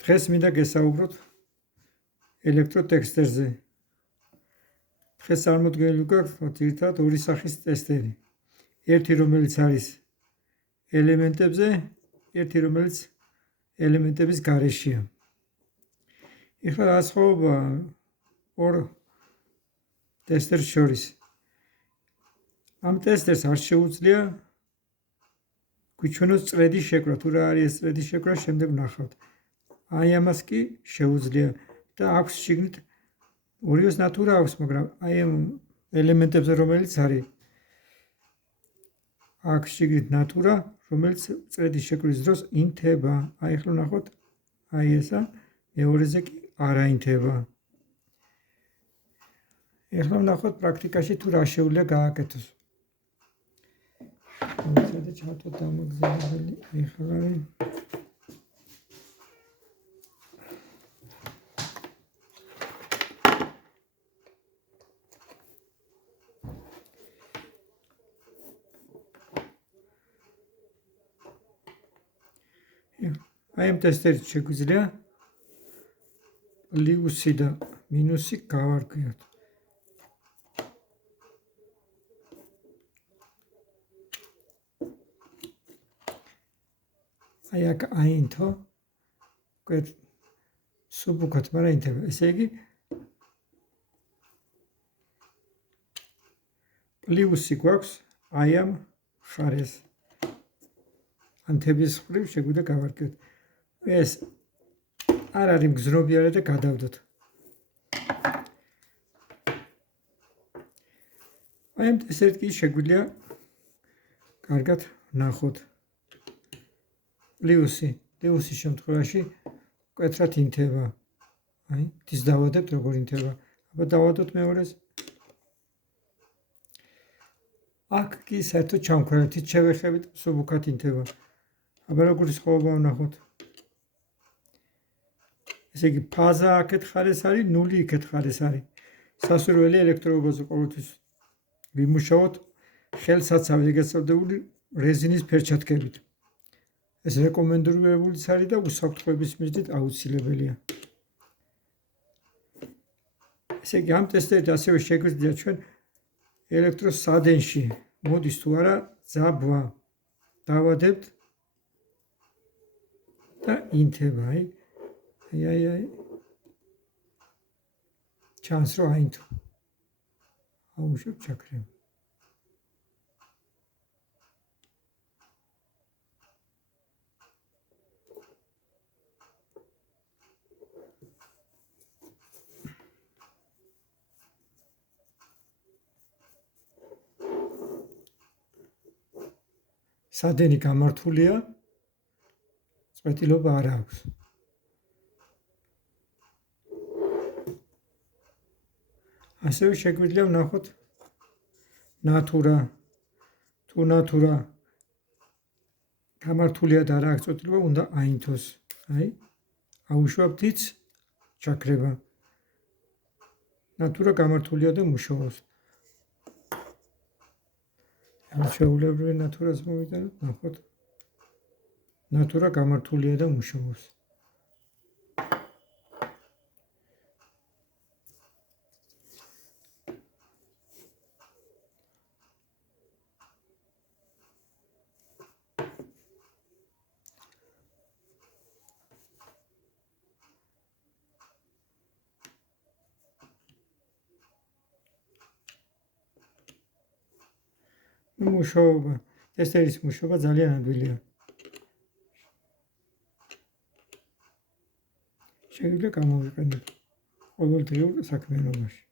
დღეს მინდა გესაუბროთ ელექტროტექსტერზე. დღეს წარმოდგენილი გვაქვს ძირითადად ორი სახის ტესტერი. ერთი რომელიც არის ელემენტებზე, ერთი რომელიც ელემენტების გარეშეა. ეხლა რა სხვაობა ორ ტესტერს შორის? ამ ტესტერს არ შეუძლია გვიჩვენოს წრედის შეკრა, თუ რა არის ეს წრედის შეკრა, შემდეგ ვნახავთ. აი ამას კი შეუძლია და აქვს შიგნით ორივეს ნატურა აქვს, მაგრამ აი ამ ელემენტებზე რომელიც არის აქვს შიგნით ნატურა, რომელიც წრედის შეკვრის დროს ინთება. აი ახლა ვნახოთ, აი ესა, მეორეზე კი არ აინთება. ეხლა ვნახოთ პრაქტიკაში თუ რა შეუძლია გააკეთოს. მოვიცადე ჩავთვალოთ დამაგზავნებელი ეხლა აი ამ ტესტერით შეგვიძლია პლუსი და მინუსი გავარკვიოთ. აი აქ აინთო, სუბუქოთ, მაგრამ ინთება. ესე იგი პლუსი გვაქვს აი ამ ხარეს. ანთების მხრივ შეგვიძლია გავარკვიოთ. ეს არ არის მგზნობიარე და გადავდოთ. აი ამ ტესტერით კი შეგვიძლია კარგად ვნახოთ. პლუსის შემთხვევაში მკვეთრად ინთება. აი, ის დავადებთ როგორ ინთება. აბა დავადოთ მეორეს. აქ კი საერთოდ ჩამქრალით შევეხებით, სუბუქად ინთება. აბა როგორი სხვაობა ვნახოთ. ესე იგი ფაზა აქეთ ხარეს არის, ნული იქეთ ხარეს არის. სასურველი ელექტროობაზე ყოველთვის ვიმუშაოთ ხელსაცავი გასწავლებული რეზინის ფერჩატკებით. ეს რეკომენდებულიც არის და უსაფრთხოების მიზნით აუცილებელია. ესე იგი ამ ტესტერით ასევე შეგვიძლია ჩვენ ელექტროსადენში მოდის თუ არა ძაბვა დავადებთ და ინთება. აი ჩანს რომ აინთო. აუშვებ ჩაქრება. სადენი გამართულია, წვეტილობა არ აქვს. ასევე შეგვიძლია ვნახოთ ნატურა. თუ ნატურა გამართულია და არ აქვს წვეტილობა, უნდა აინთოს. აი, აუშვებთ ჩაქრება. ნატურა გამართულია და მუშაობს. ჩვეულებრივი ნატურას მოვიტანოთ, ნახოთ. ნატურა გამართულია და მუშაობს. მუშაობა, ტესტერის მუშაობა ძალიან ადვილია. შეგვიძლია გამოვიყენოთ ყოველდღიურ საქმიანობაში.